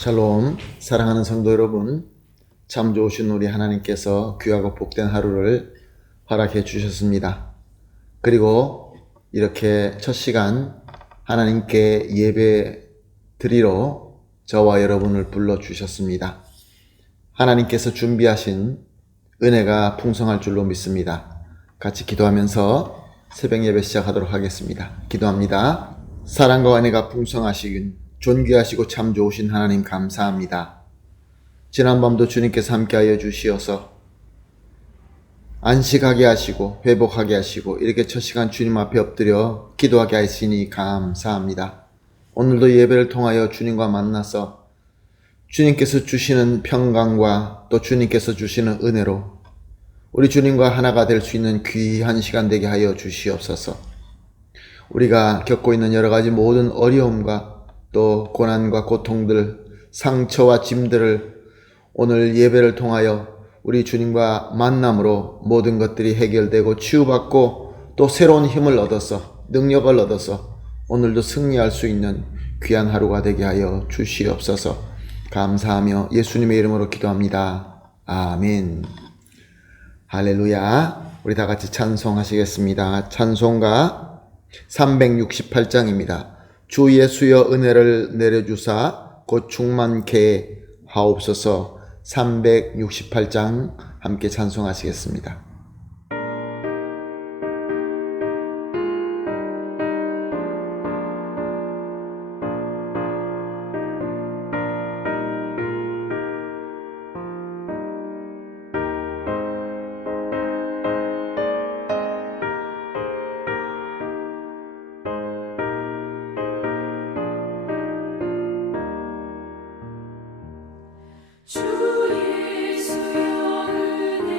샬롬, 사랑하는 성도 여러분, 참 좋으신 우리 하나님께서 귀하고 복된 하루를 허락해 주셨습니다. 그리고 이렇게 첫 시간 하나님께 예배 드리러 저와 여러분을 불러주셨습니다. 하나님께서 준비하신 은혜가 풍성할 줄로 믿습니다. 같이 기도하면서 새벽 예배 시작하도록 하겠습니다. 기도합니다. 사랑과 은혜가 풍성하시긴 존귀하시고 참 좋으신 하나님 감사합니다. 지난밤도 주님께서 함께하여 주시어서 안식하게 하시고 회복하게 하시고 이렇게 첫 시간 주님 앞에 엎드려 기도하게 하시니 감사합니다. 오늘도 예배를 통하여 주님과 만나서 주님께서 주시는 평강과 또 주님께서 주시는 은혜로 우리 주님과 하나가 될 수 있는 귀한 시간 되게 하여 주시옵소서. 우리가 겪고 있는 여러 가지 모든 어려움과 또 고난과 고통들, 상처와 짐들을 오늘 예배를 통하여 우리 주님과 만남으로 모든 것들이 해결되고 치유받고 또 새로운 힘을 얻어서 능력을 얻어서 오늘도 승리할 수 있는 귀한 하루가 되게 하여 주시옵소서. 감사하며 예수님의 이름으로 기도합니다. 아멘. 할렐루야. 우리 다 같이 찬송하시겠습니다. 찬송가 368장입니다. 주 예수여 은혜를 내려주사 곧 충만케 하옵소서. 368장 함께 찬송하시겠습니다. 주 예수여 은혜를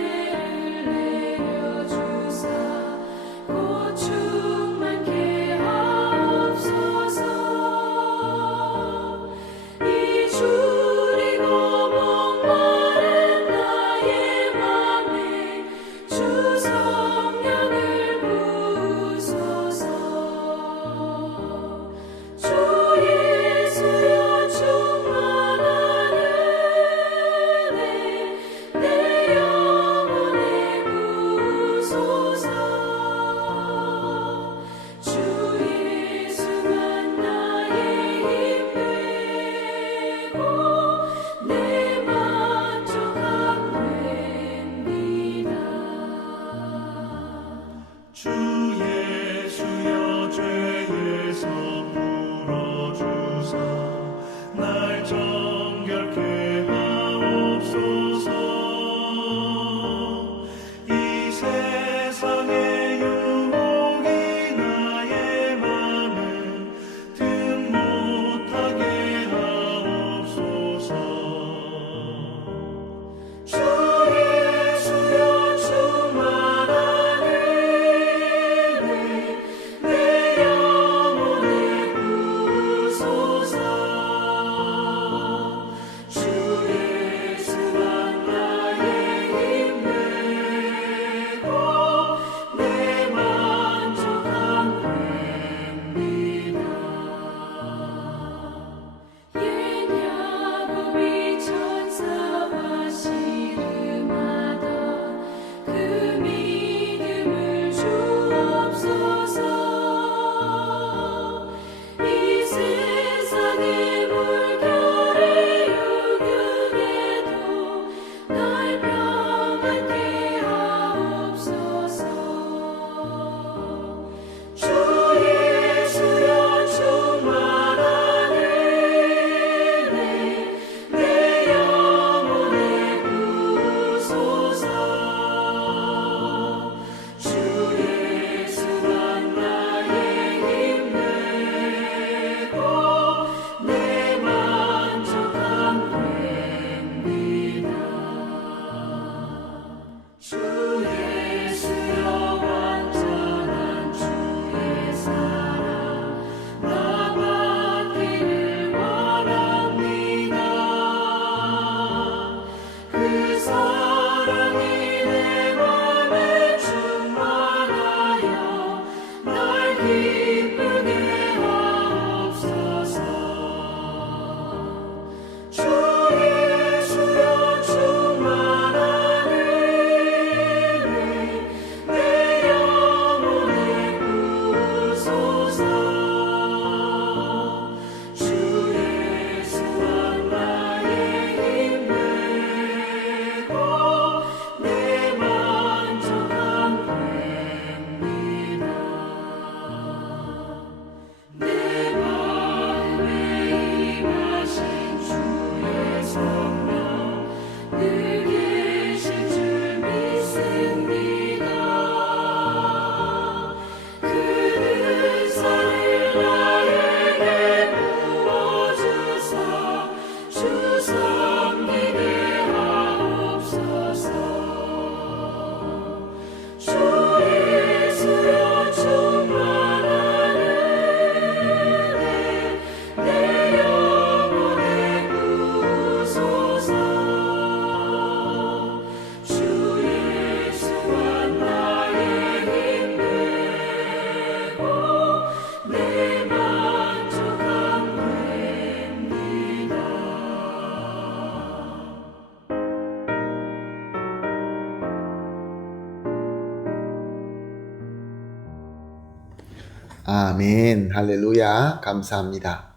아멘. 할렐루야. 감사합니다.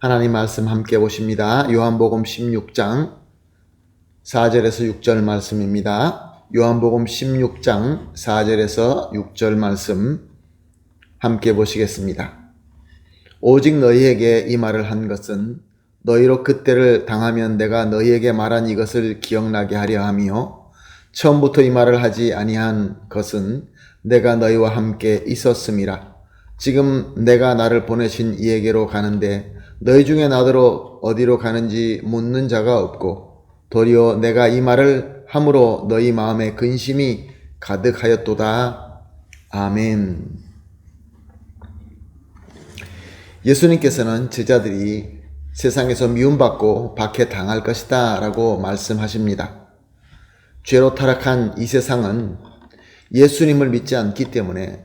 하나님 말씀 함께 보십니다. 요한복음 16장 4절에서 6절 말씀입니다. 요한복음 16장 4절에서 6절 말씀 함께 보시겠습니다. 오직 너희에게 이 말을 한 것은 너희로 그때를 당하면 내가 너희에게 말한 이것을 기억나게 하려 함이요 처음부터 이 말을 하지 아니한 것은 내가 너희와 함께 있었음이라. 지금 내가 나를 보내신 이에게로 가는데 너희 중에 나더러 어디로 가는지 묻는 자가 없고 도리어 내가 이 말을 함으로 너희 마음에 근심이 가득하였도다. 아멘. 예수님께서는 제자들이 세상에서 미움받고 박해당할 것이다 라고 말씀하십니다. 죄로 타락한 이 세상은 예수님을 믿지 않기 때문에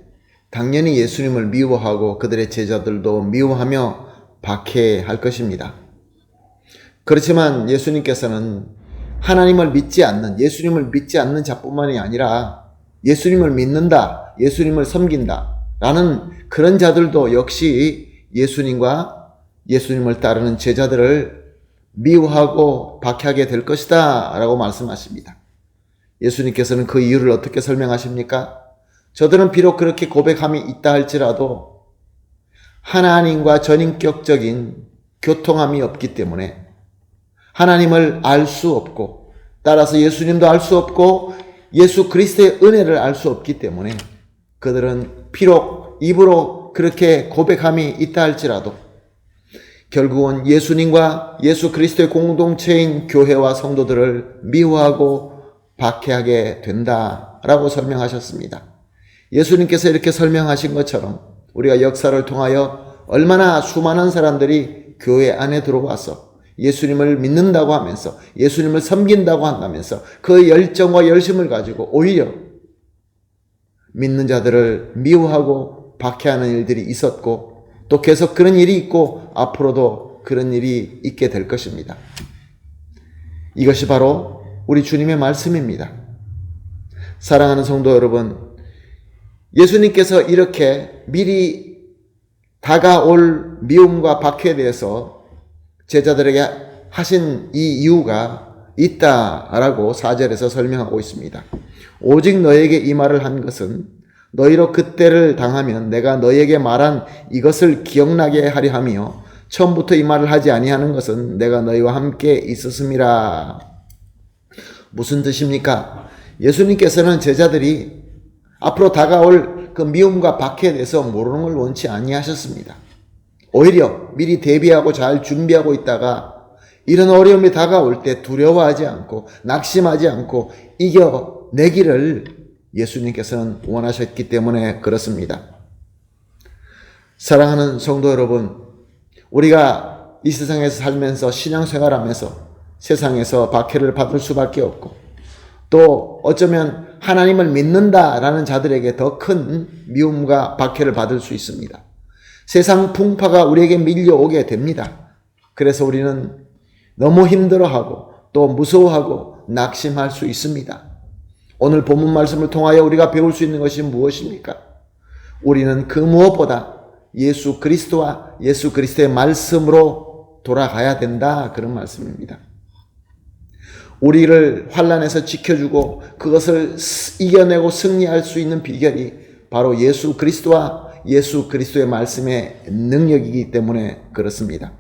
당연히 예수님을 미워하고 그들의 제자들도 미워하며 박해할 것입니다. 그렇지만 예수님께서는 하나님을 믿지 않는, 예수님을 믿지 않는 자뿐만이 아니라 예수님을 믿는다, 예수님을 섬긴다 라는 그런 자들도 역시 예수님과 예수님을 따르는 제자들을 미워하고 박해하게 될 것이다 라고 말씀하십니다. 예수님께서는 그 이유를 어떻게 설명하십니까? 저들은 비록 그렇게 고백함이 있다 할지라도 하나님과 전인격적인 교통함이 없기 때문에 하나님을 알 수 없고 따라서 예수님도 알 수 없고 예수 그리스도의 은혜를 알 수 없기 때문에 그들은 비록 입으로 그렇게 고백함이 있다 할지라도 결국은 예수님과 예수 그리스도의 공동체인 교회와 성도들을 미워하고 박해하게 된다라고 설명하셨습니다. 예수님께서 이렇게 설명하신 것처럼 우리가 역사를 통하여 얼마나 수많은 사람들이 교회 안에 들어와서 예수님을 믿는다고 하면서 예수님을 섬긴다고 한다면서 그 열정과 열심을 가지고 오히려 믿는 자들을 미워하고 박해하는 일들이 있었고 또 계속 그런 일이 있고 앞으로도 그런 일이 있게 될 것입니다. 이것이 바로 우리 주님의 말씀입니다. 사랑하는 성도 여러분, 예수님께서 이렇게 미리 다가올 미움과 박해에 대해서 제자들에게 하신 이 이유가 있다라고 4절에서 설명하고 있습니다. 오직 너에게 이 말을 한 것은 너희로 그때를 당하면 내가 너희에게 말한 이것을 기억나게 하려 하며 처음부터 이 말을 하지 아니하는 것은 내가 너희와 함께 있었음이라. 무슨 뜻입니까? 예수님께서는 제자들이 앞으로 다가올 그 미움과 박해에 대해서 모르는 걸 원치 아니하셨습니다. 오히려 미리 대비하고 잘 준비하고 있다가 이런 어려움이 다가올 때 두려워하지 않고 낙심하지 않고 이겨내기를 예수님께서는 원하셨기 때문에 그렇습니다. 사랑하는 성도 여러분, 우리가 이 세상에서 살면서 신앙생활하면서 세상에서 박해를 받을 수밖에 없고 또 어쩌면 하나님을 믿는다라는 자들에게 더 큰 미움과 박해를 받을 수 있습니다. 세상 풍파가 우리에게 밀려오게 됩니다. 그래서 우리는 너무 힘들어하고 또 무서워하고 낙심할 수 있습니다. 오늘 본문 말씀을 통하여 우리가 배울 수 있는 것이 무엇입니까? 우리는 그 무엇보다 예수 그리스도와 예수 그리스도의 말씀으로 돌아가야 된다, 그런 말씀입니다. 우리를 환난에서 지켜주고 그것을 이겨내고 승리할 수 있는 비결이 바로 예수 그리스도와 예수 그리스도의 말씀의 능력이기 때문에 그렇습니다.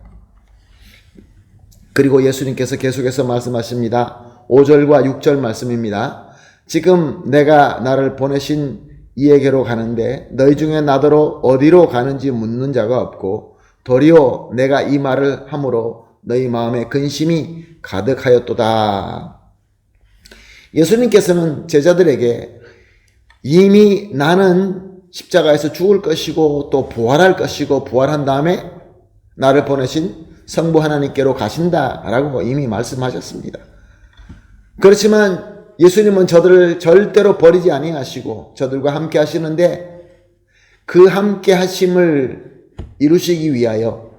그리고 예수님께서 계속해서 말씀하십니다. 5절과 6절 말씀입니다. 지금 내가 나를 보내신 이에게로 가는데 너희 중에 나더러 어디로 가는지 묻는 자가 없고 도리어 내가 이 말을 함으로 너희 마음에 근심이 가득하였도다. 예수님께서는 제자들에게 이미 나는 십자가에서 죽을 것이고 또 부활할 것이고 부활한 다음에 나를 보내신 성부 하나님께로 가신다라고 이미 말씀하셨습니다. 그렇지만 예수님은 저들을 절대로 버리지 아니하시고 저들과 함께 하시는데 그 함께 하심을 이루시기 위하여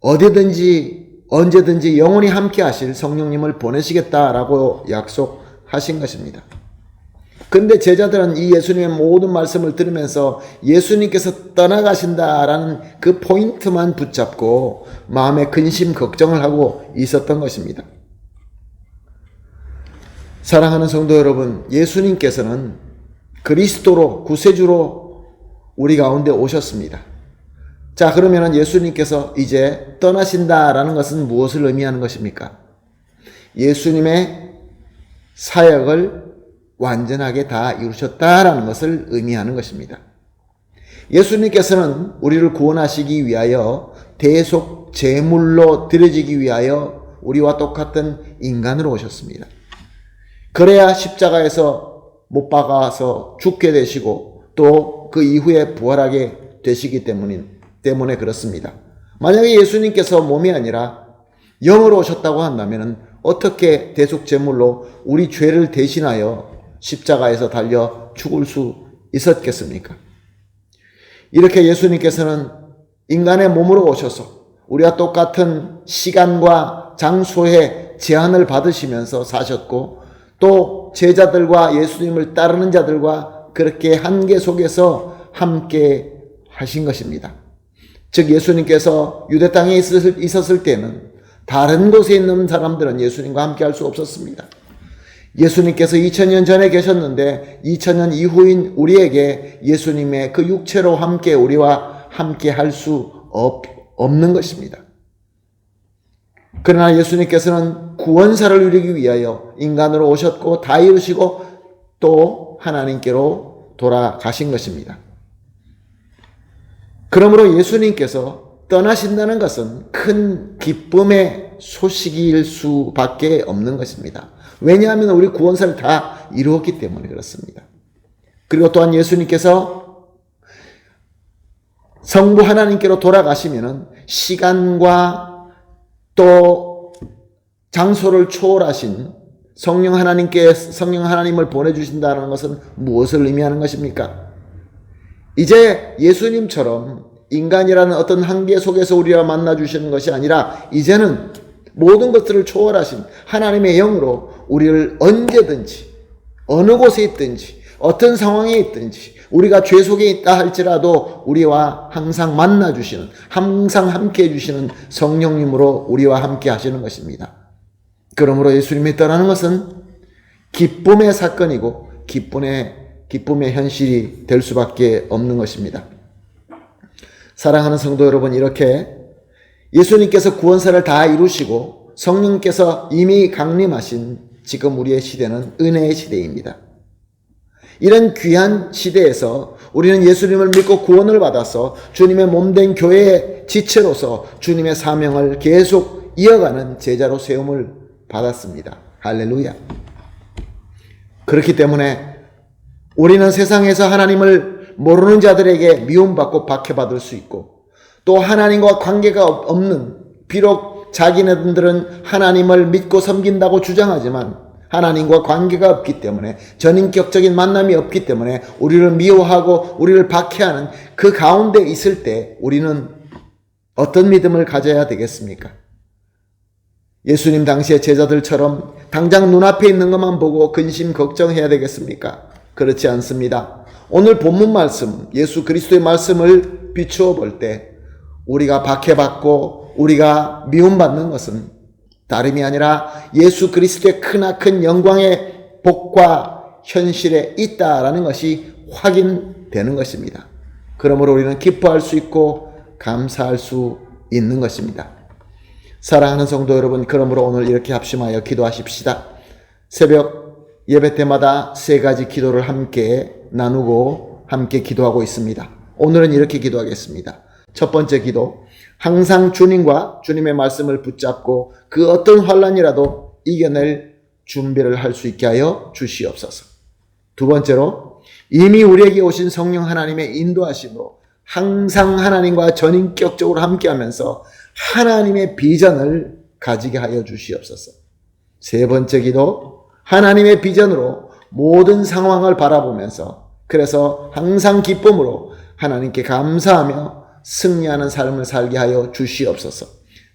어디든지 언제든지 영원히 함께 하실 성령님을 보내시겠다라고 약속하신 것입니다. 근데 제자들은 이 예수님의 모든 말씀을 들으면서 예수님께서 떠나가신다라는 그 포인트만 붙잡고 마음에 근심 걱정을 하고 있었던 것입니다. 사랑하는 성도 여러분, 예수님께서는 그리스도로 구세주로 우리 가운데 오셨습니다. 자, 그러면 예수님께서 이제 떠나신다라는 것은 무엇을 의미하는 것입니까? 예수님의 사역을 완전하게 다 이루셨다라는 것을 의미하는 것입니다. 예수님께서는 우리를 구원하시기 위하여 대속 제물로 드려지기 위하여 우리와 똑같은 인간으로 오셨습니다. 그래야 십자가에서 못 박아서 죽게 되시고 또 그 이후에 부활하게 되시기 때문에 그렇습니다. 만약에 예수님께서 몸이 아니라 영으로 오셨다고 한다면 어떻게 대속 제물로 우리 죄를 대신하여 십자가에서 달려 죽을 수 있었겠습니까? 이렇게 예수님께서는 인간의 몸으로 오셔서 우리와 똑같은 시간과 장소의 제한을 받으시면서 사셨고 또 제자들과 예수님을 따르는 자들과 그렇게 한계 속에서 함께 하신 것입니다. 즉 예수님께서 유대 땅에 있었을 때는 다른 곳에 있는 사람들은 예수님과 함께 할 수 없었습니다. 예수님께서 2000년 전에 계셨는데 2000년 이후인 우리에게 예수님의 그 육체로 함께 우리와 함께 할 수 없는 것입니다. 그러나 예수님께서는 구원사를 이루기 위하여 인간으로 오셨고 다 이루시고 또 하나님께로 돌아가신 것입니다. 그러므로 예수님께서 떠나신다는 것은 큰 기쁨의 소식일 수밖에 없는 것입니다. 왜냐하면 우리 구원사를 다 이루었기 때문에 그렇습니다. 그리고 또한 예수님께서 성부 하나님께로 돌아가시면은 시간과 또 장소를 초월하신 성령 하나님을 보내주신다는 것은 무엇을 의미하는 것입니까? 이제 예수님처럼 인간이라는 어떤 한계 속에서 우리와 만나주시는 것이 아니라 이제는 모든 것들을 초월하신 하나님의 영으로 우리를 언제든지 어느 곳에 있든지 어떤 상황에 있든지 우리가 죄 속에 있다 할지라도 우리와 항상 만나주시는, 항상 함께 해주시는 성령님으로 우리와 함께 하시는 것입니다. 그러므로 예수님이 떠나는 것은 기쁨의 사건이고 기쁨의 현실이 될 수밖에 없는 것입니다. 사랑하는 성도 여러분, 이렇게 예수님께서 구원사를 다 이루시고 성령께서 이미 강림하신 지금 우리의 시대는 은혜의 시대입니다. 이런 귀한 시대에서 우리는 예수님을 믿고 구원을 받아서 주님의 몸된 교회의 지체로서 주님의 사명을 계속 이어가는 제자로 세움을 받았습니다. 할렐루야. 그렇기 때문에 우리는 세상에서 하나님을 모르는 자들에게 미움받고 박해받을 수 있고 또 하나님과 관계가 없는, 비록 자기네들은 하나님을 믿고 섬긴다고 주장하지만 하나님과 관계가 없기 때문에, 전인격적인 만남이 없기 때문에 우리를 미워하고 우리를 박해하는 그 가운데 있을 때 우리는 어떤 믿음을 가져야 되겠습니까? 예수님 당시의 제자들처럼 당장 눈앞에 있는 것만 보고 근심 걱정해야 되겠습니까? 그렇지 않습니다. 오늘 본문 말씀, 예수 그리스도의 말씀을 비추어 볼 때 우리가 박해받고 우리가 미움받는 것은 다름이 아니라 예수 그리스도의 크나큰 영광의 복과 현실에 있다라는 것이 확인되는 것입니다. 그러므로 우리는 기뻐할 수 있고 감사할 수 있는 것입니다. 사랑하는 성도 여러분, 그러므로 오늘 이렇게 합심하여 기도하십시다. 새벽 예배 때마다 세 가지 기도를 함께 나누고 함께 기도하고 있습니다. 오늘은 이렇게 기도하겠습니다. 첫 번째 기도, 항상 주님과 주님의 말씀을 붙잡고 그 어떤 환난이라도 이겨낼 준비를 할 수 있게 하여 주시옵소서. 두 번째로, 이미 우리에게 오신 성령 하나님의 인도하심으로 항상 하나님과 전인격적으로 함께하면서 하나님의 비전을 가지게 하여 주시옵소서. 세 번째 기도, 하나님의 비전으로 모든 상황을 바라보면서 그래서 항상 기쁨으로 하나님께 감사하며 승리하는 삶을 살게 하여 주시옵소서.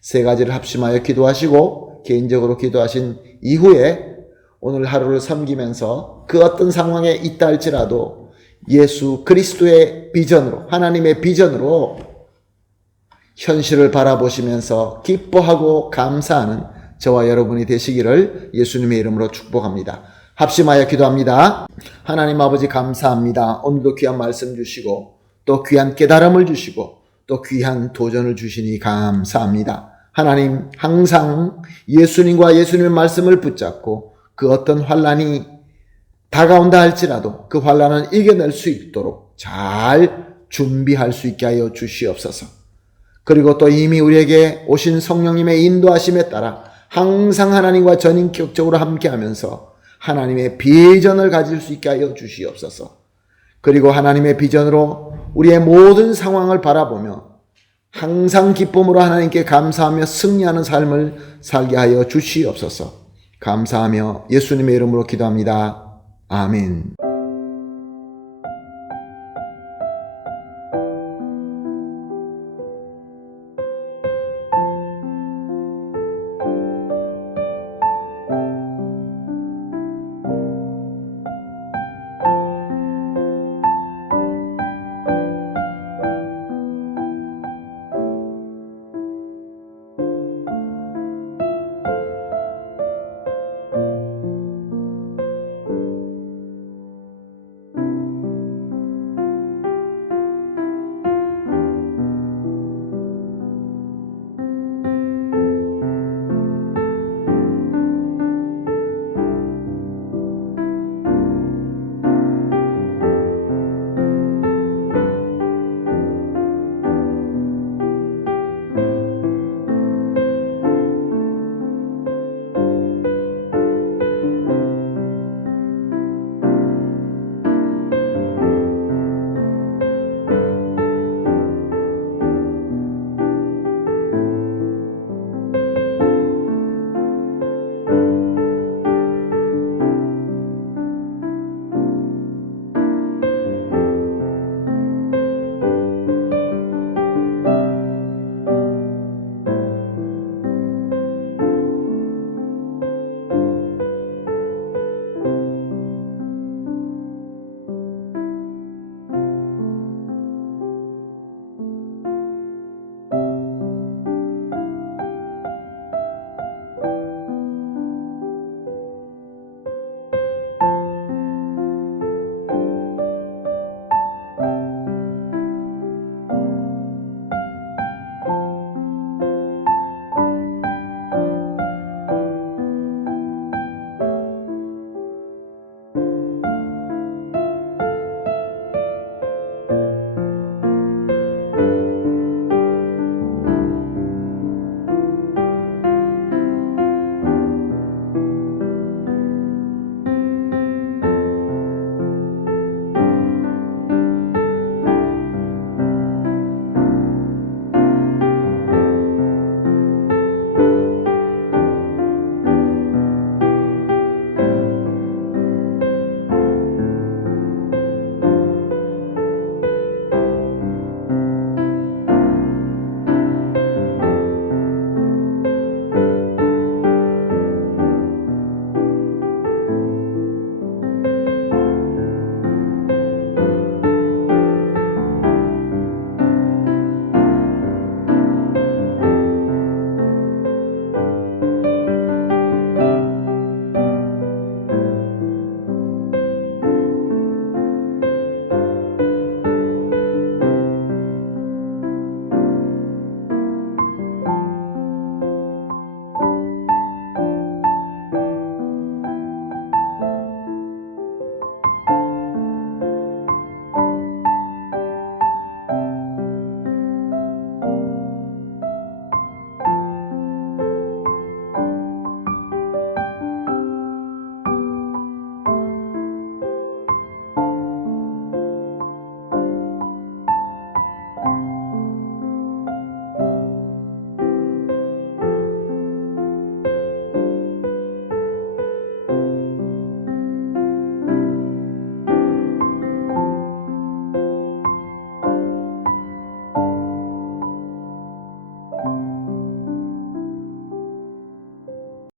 세 가지를 합심하여 기도하시고 개인적으로 기도하신 이후에 오늘 하루를 섬기면서 그 어떤 상황에 있다 할지라도 예수 그리스도의 비전으로, 하나님의 비전으로 현실을 바라보시면서 기뻐하고 감사하는 저와 여러분이 되시기를 예수님의 이름으로 축복합니다. 합심하여 기도합니다. 하나님 아버지 감사합니다. 오늘도 귀한 말씀 주시고 또 귀한 깨달음을 주시고 또 귀한 도전을 주시니 감사합니다. 하나님 항상 예수님과 예수님의 말씀을 붙잡고 그 어떤 환난이 다가온다 할지라도 그 환난을 이겨낼 수 있도록 잘 준비할 수 있게 하여 주시옵소서. 그리고 또 이미 우리에게 오신 성령님의 인도하심에 따라 항상 하나님과 전인격적으로 함께하면서 하나님의 비전을 가질 수 있게 하여 주시옵소서. 그리고 하나님의 비전으로 우리의 모든 상황을 바라보며 항상 기쁨으로 하나님께 감사하며 승리하는 삶을 살게 하여 주시옵소서. 감사하며 예수님의 이름으로 기도합니다. 아멘.